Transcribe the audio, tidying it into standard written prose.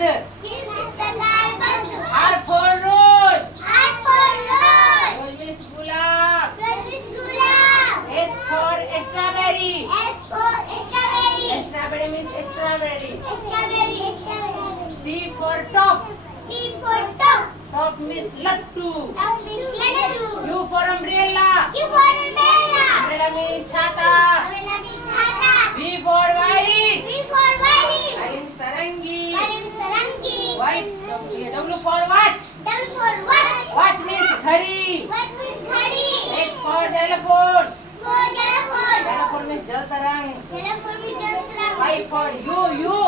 तालबद्ध. R for rose. Rose means gulab. S for strawberry. Strawberry means strawberry. T for top. Top means lattu. U for umbrella. Umbrella means chhata. V for white. I mean sarangi. White. W for watch. Watch means घड़ी. X for telephone. Telephone means जल तरंग. Y for you.